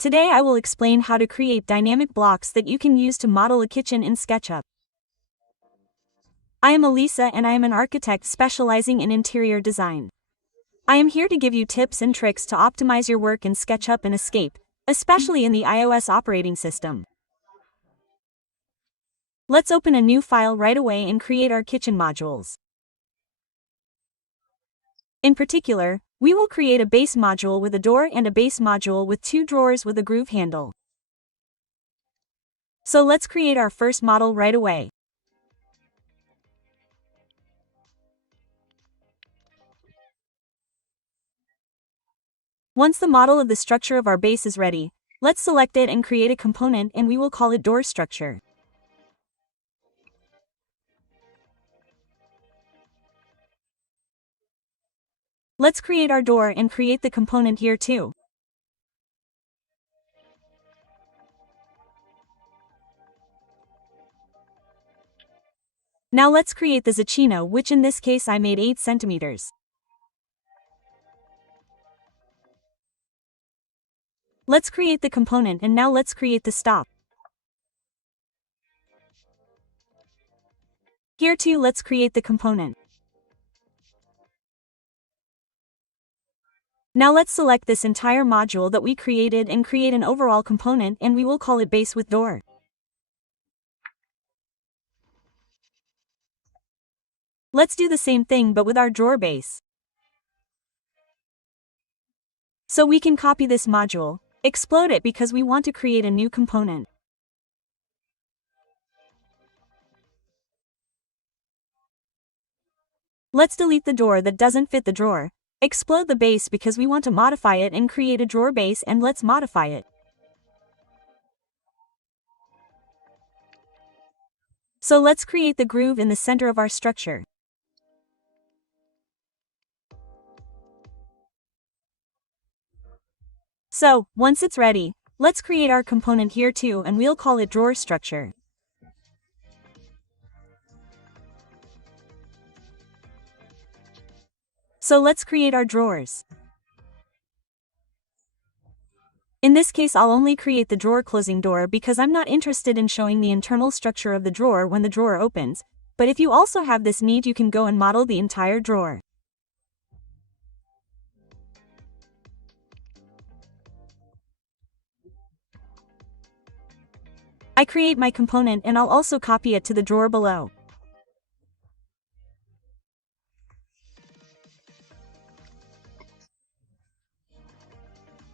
Today I will explain how to create dynamic blocks that you can use to model a kitchen in SketchUp. I am Elisa and I am an architect specializing in interior design. I am here to give you tips and tricks to optimize your work in SketchUp and Escape, especially in the iOS operating system. Let's open a new file right away and create our kitchen modules. In particular, we will create a base module with a door and a base module with 2 drawers with a groove handle. So let's create our first model right away. Once the model of the structure of our base is ready, let's select it and create a component, and we will call it door structure. Let's create our door and create the component here too. Now let's create the zacchino, which in this case I made 8 centimeters. Let's create the component, and now let's create the stop. Here too let's create the component. Now let's select this entire module that we created and create an overall component, and we will call it base with door. Let's do the same thing but with our drawer base. So we can copy this module, explode it because we want to create a new component. Let's delete the door that doesn't fit the drawer, explode the base because we want to modify it and create a drawer base, and let's modify it. So let's create the groove in the center of our structure. So, once it's ready, let's create our component here too, and we'll call it drawer structure. So let's create our drawers. In this case I'll only create the drawer closing door because I'm not interested in showing the internal structure of the drawer when the drawer opens, but if you also have this need you can go and model the entire drawer. I create my component and I'll also copy it to the drawer below.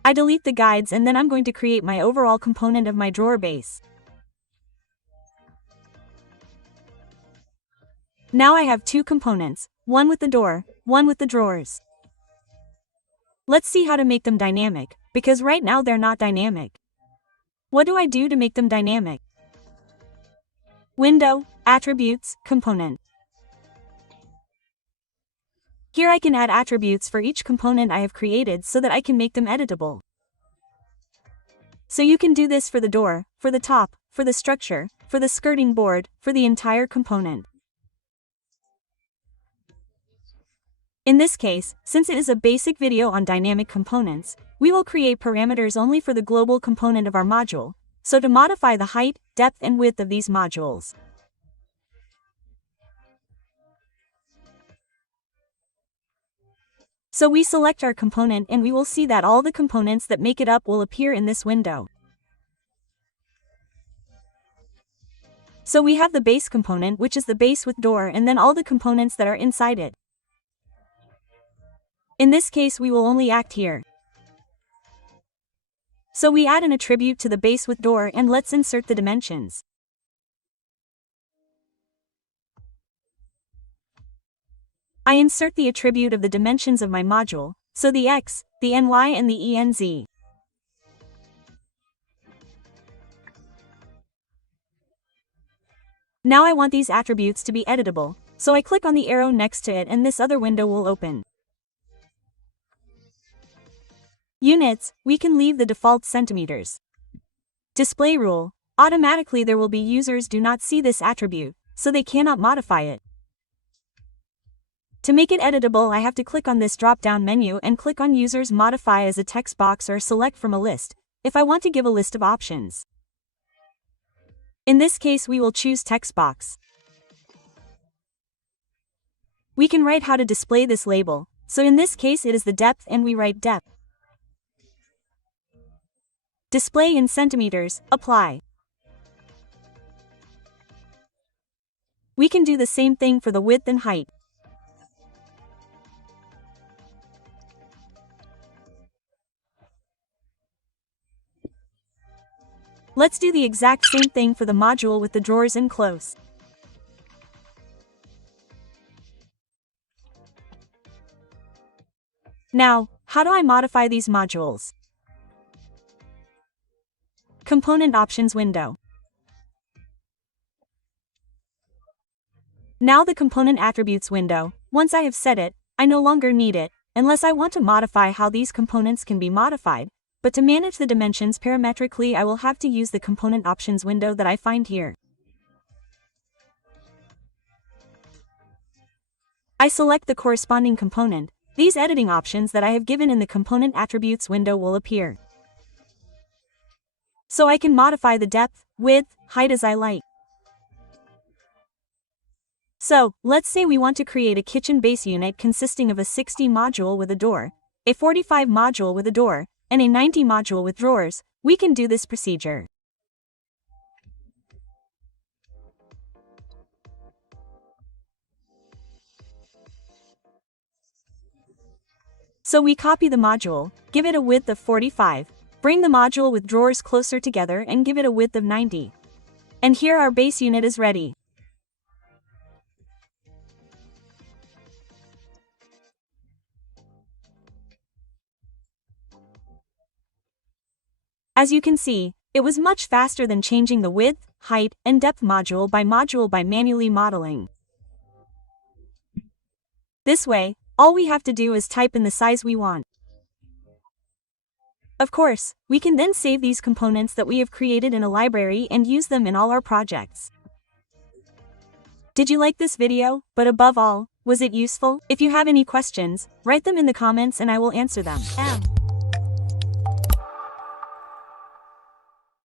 I delete the guides and then I'm going to create my overall component of my drawer base. Now I have 2 components, one with the door, one with the drawers. Let's see how to make them dynamic, because right now they're not dynamic. What do I do to make them dynamic? Window, Attributes, Component. Here I can add attributes for each component I have created so that I can make them editable. So you can do this for the door, for the top, for the structure, for the skirting board, for the entire component. In this case, since it is a basic video on dynamic components, we will create parameters only for the global component of our module, so to modify the height, depth and width of these modules. So we select our component and we will see that all the components that make it up will appear in this window. So we have the base component, which is the base with door, and then all the components that are inside it. In this case we will only act here. So we add an attribute to the base with door and let's insert the dimensions. I insert the attribute of the dimensions of my module, so the x, the ny and the enz. Now I want these attributes to be editable, so I click on the arrow next to it and this other window will open. Units, we can leave the default centimeters. Display rule, automatically there will be users do not see this attribute, so they cannot modify it. To make it editable I have to click on this drop-down menu and click on Users Modify as a text box or select from a list, if I want to give a list of options. In this case we will choose text box. We can write how to display this label, so in this case it is the depth and we write depth. Display in centimeters, apply. We can do the same thing for the width and height. Let's do the exact same thing for the module with the drawers and close. Now, how do I modify these modules? Component Options window. Now the Component Attributes window. Once I have set it, I no longer need it, unless I want to modify how these components can be modified. But to manage the dimensions parametrically I will have to use the Component Options window that I find here. I select the corresponding component. These editing options that I have given in the Component Attributes window will appear. So I can modify the depth, width, height as I like. So, let's say we want to create a kitchen base unit consisting of a 60 module with a door, a 45 module with a door, and a 90 module with drawers. We can do this procedure. So we copy the module, give it a width of 45, bring the module with drawers closer together and give it a width of 90. And here our base unit is ready. As you can see, it was much faster than changing the width, height, and depth module by manually modeling. This way, all we have to do is type in the size we want. Of course, we can then save these components that we have created in a library and use them in all our projects. Did you like this video? But above all, was it useful? If you have any questions, write them in the comments and I will answer them.